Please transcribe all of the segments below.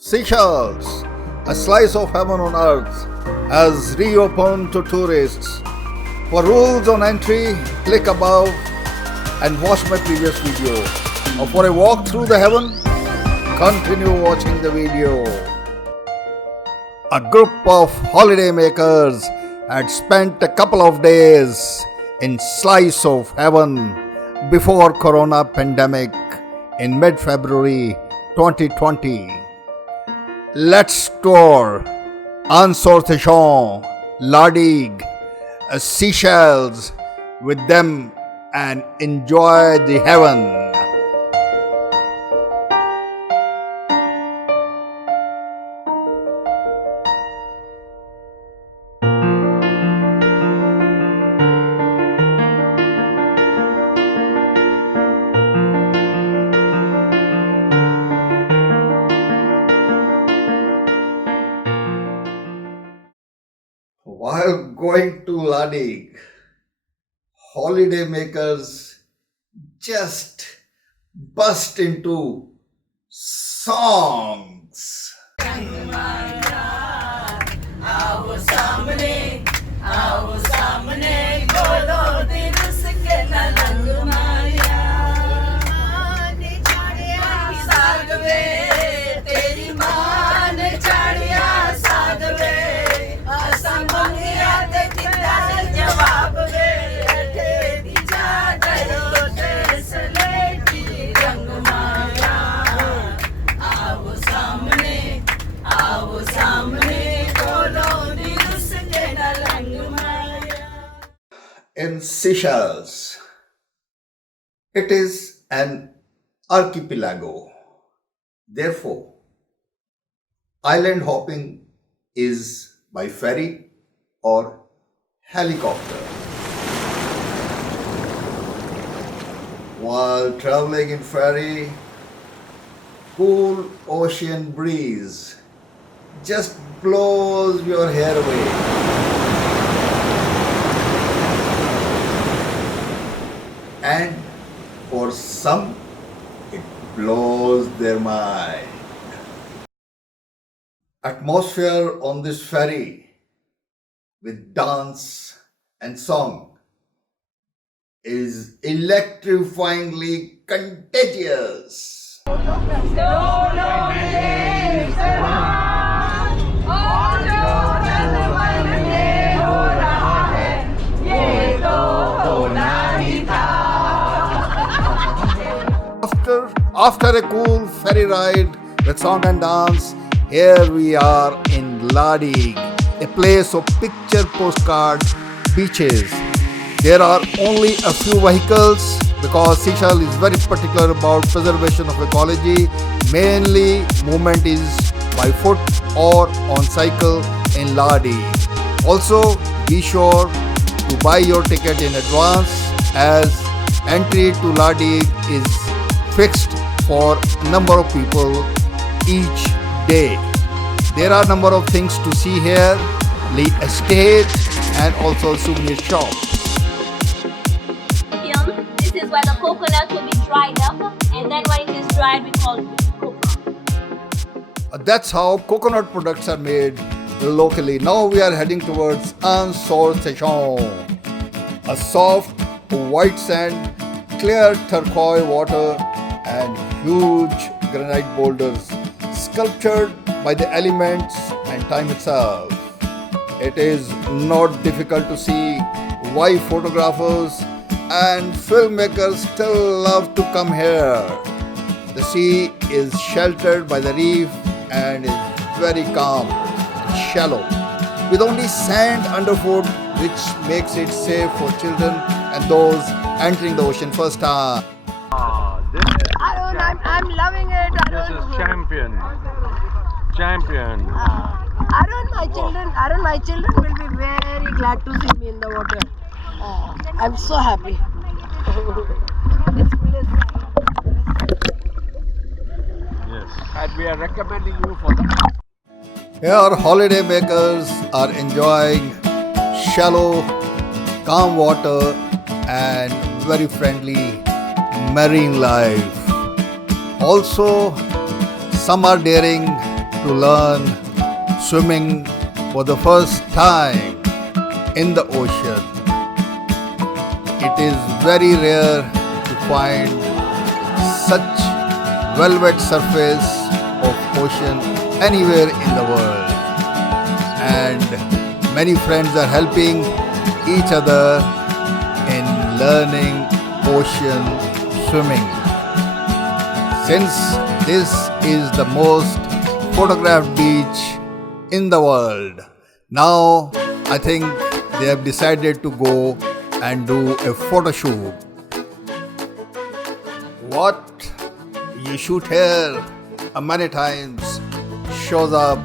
Seychelles, a slice of heaven on earth, has reopened to tourists. For rules on entry, click above and watch my previous video. Or for a walk through the heaven, continue watching the video. A group of holiday makers had spent a couple of days in Slice of Heaven before Corona pandemic in mid-February 2020. Let's tour Ansortechon, Lardig, Seychelles with them and enjoy the heaven. While going to Lardig, holiday makers just burst into songs. In Seychelles, it is an archipelago. Therefore, island hopping is by ferry or helicopter. While traveling in ferry, cool ocean breeze just blows your hair away. And for some, it blows their mind. Atmosphere on this ferry with dance and song is electrifyingly contagious. After a cool ferry ride with song and dance, here we are in Lardig, a place of picture postcard beaches. There are only a few vehicles because Seychelles is very particular about preservation of ecology. Mainly movement is by foot or on cycle in Lardig. Also, be sure to buy your ticket in advance as entry to Lardig is fixed for number of people each day. There are number of things to see here, the estate and also souvenir shop. This is where the coconut will be dried up, and then when it is dried we call it coconut. That's how coconut products are made locally. Now we are heading towards Ansortechon, a soft white sand, clear turquoise water and huge granite boulders sculptured by the elements and time itself. It is not difficult to see why photographers and filmmakers still love to come here. The sea is sheltered by the reef and is very calm, shallow, with only sand underfoot, which makes it safe for children and those entering the ocean first time. I'm loving it. This is champion. My children will be very glad to see me in the water. I'm so happy. It's bliss. Yes. And we are recommending you for that. Here, holiday makers are enjoying shallow, calm water and very friendly marine life. Also, some are daring to learn swimming for the first time in the ocean. It is very rare to find such velvet surface of ocean anywhere in the world, and many friends are helping each other in learning ocean swimming. Since this is the most photographed beach in the world, now I think they have decided to go and do a photo shoot. What you shoot here many times shows up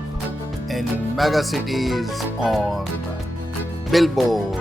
in mega cities on billboards.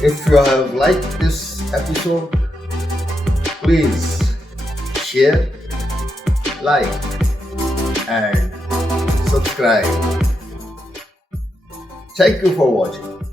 If you have liked this episode, please share, like and subscribe. Thank you for watching.